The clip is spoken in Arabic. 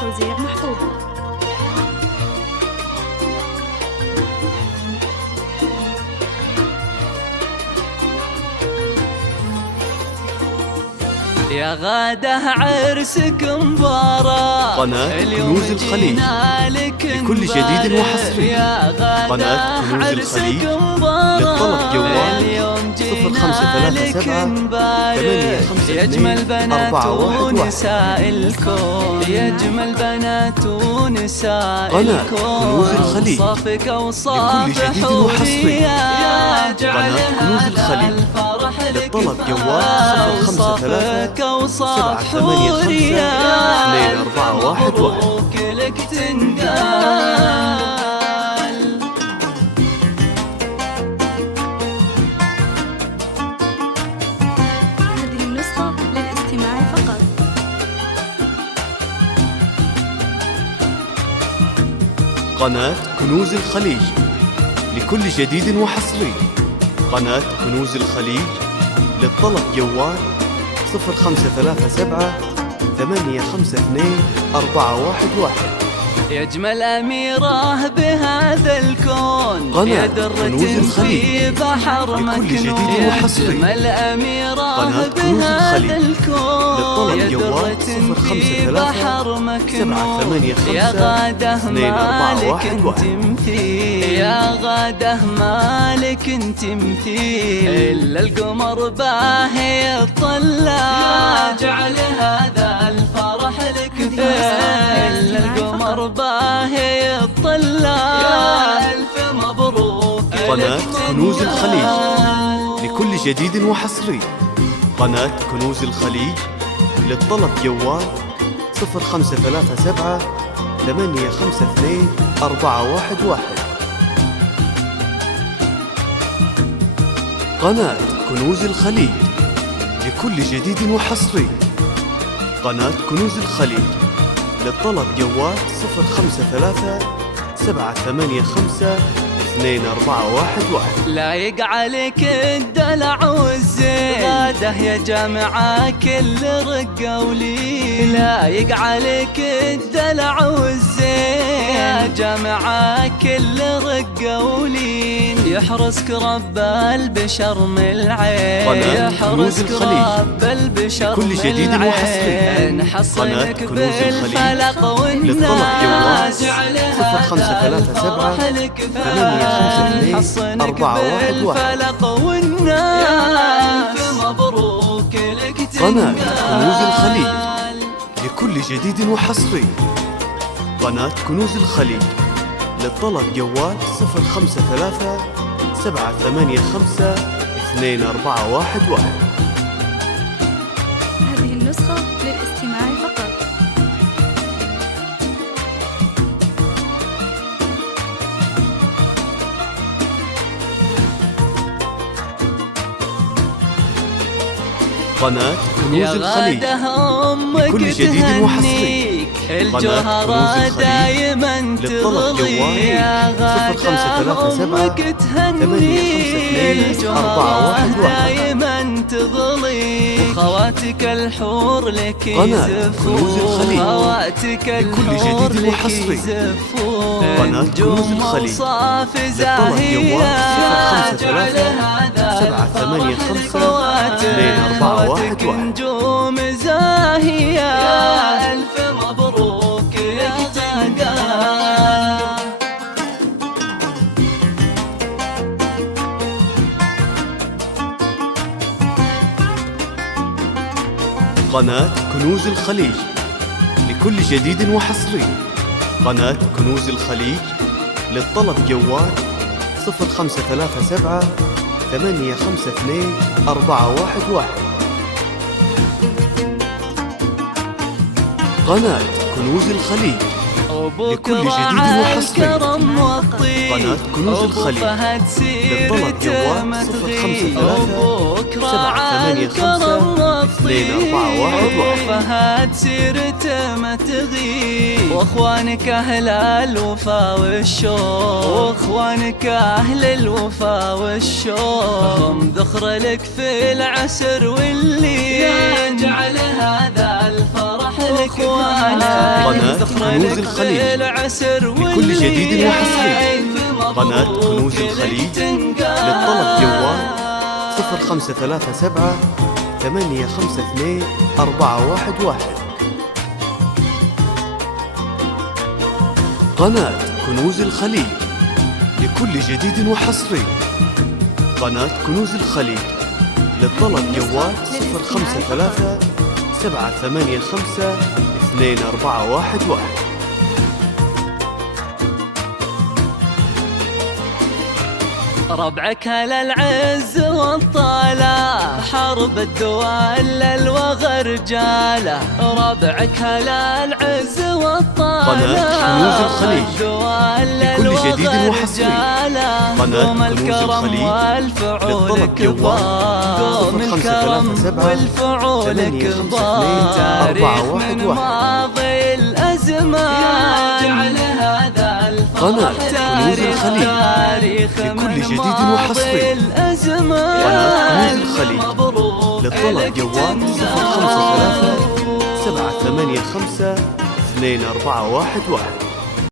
توزيع محفوظ. يا غاده عرسك مبارك، قناة كنوز الخليج لكل جديد وحصري. قناة كنوز الخليج للطلب جوال 0537 يا أجمل بنات 852 ونساء الكون، يا أجمل بنات ونساء قناة الكون، كنوز الخليج صافك وصاف لكل جديد وحصري. يا قناة كنوز الخليج للطلب جوال 053 وصاف 785 2411. مبروك لك تنقال. هذه النسخة للاستماع فقط. قناة كنوز الخليج لكل جديد وحصري. قناة كنوز الخليج للطلب جوال 0537 852 2411. يا أجمل أميرة بهذا الكون، قناة يا درة كنوز الخليج في بحر لكل مكنون، جديد وحصري. يا أجمل أميرة قناة كنوز بهذا الخليج الكون، يا للطلب جوال درة في بحر 053 مكنون، 785 يا غاده مالك انت 2411. مثيل، يا غاده مالك انت مثيل، إلا القمر باهي الطلال، جعل هذا الفرح لك إلا القمر باهي الطلال، يا ألف مبروك. قناة كنوز الخليج لكل جديد وحصري. قناة كنوز الخليج للطلب جوال 0537 852 2411. قناة كنوز الخليج لكل جديد وحصري. قناة كنوز الخليج للطلب جوال 053 785 2411. لايق عليك الدلع والزين، غاده يا جامعة كل رقة ولين، لايق عليك الدلع والزين، يا جامعة كل رقة ولين، يحرسك رب البشر من العين، قناة كنوز يحرسك الخليج رب البشر لكل جديد من وحصري. العين، قناة حصنك كنوز الخليج بالفلق للطلب والناس، جوال جعلها 0537 لك 852 حصنك 2411. بالفلق والناس، مبروك لك قناة تنقال. كنوز الخليج لكل جديد وحصري. قناة كنوز الخليج للطلب جوال 053 785 2411. هذه النسخة للاستماع فقط. قناة كنوز يا الخليج غاده أمك لكل جديد وحصري. تهنيك، كنوز الجوهرة الخليج دايما للطلب تغلي، جوال يا غاده 0537 أمك تهنيك، 852 الجوهرة 2411. دايما تغلي، وخواتك الحور لك قناة كنوز يزفون، الخليج خواتك لكل الحور جديد لك وحصري. يزفون، قناة كنوز نجوم الخليج وصاف للطلب زاهية، جوال جعل 053 هذا 785 خواتك 2411. نجوم زاهية، يا ألف مبروك يا تنقال. قناة كنوز الخليج لكل جديد وحصري. قناة كنوز الخليج للطلب جوال 0537 852 2411. قناة كنوز الخليج لكل جديد وحصري. قناة كنوز الخليج للطلب جوال 053 785 2411. سيرته ما تغيب، واخوانك اهل الوفا والشوق، واخوانك اهل الوفا والشوق، هم ذخر لك في العسر والليل، يجعل هذا الفرح لك وانا قناة كنوز الخليج لكل جديد وحصري. قناة كنوز الخليج للطلب جوال 0537 852 411. قناة كنوز الخليج لكل جديد وحصري. قناة كنوز الخليج للطلب جوال 053 785 2411. ربعك على العز والطالة، حرب الدوال الوغى رجاله، ربعك على العز والطالة، قناة كنوز الخليج لكل جديد وحصري. قناة كنوز الخليج للطلب جوال 0537 852 411. ماضي الأزمان قناة كنوز الخليج لكل جديد وحصري. قناة كنوز الخليج للطلب جوال 053 785 2411.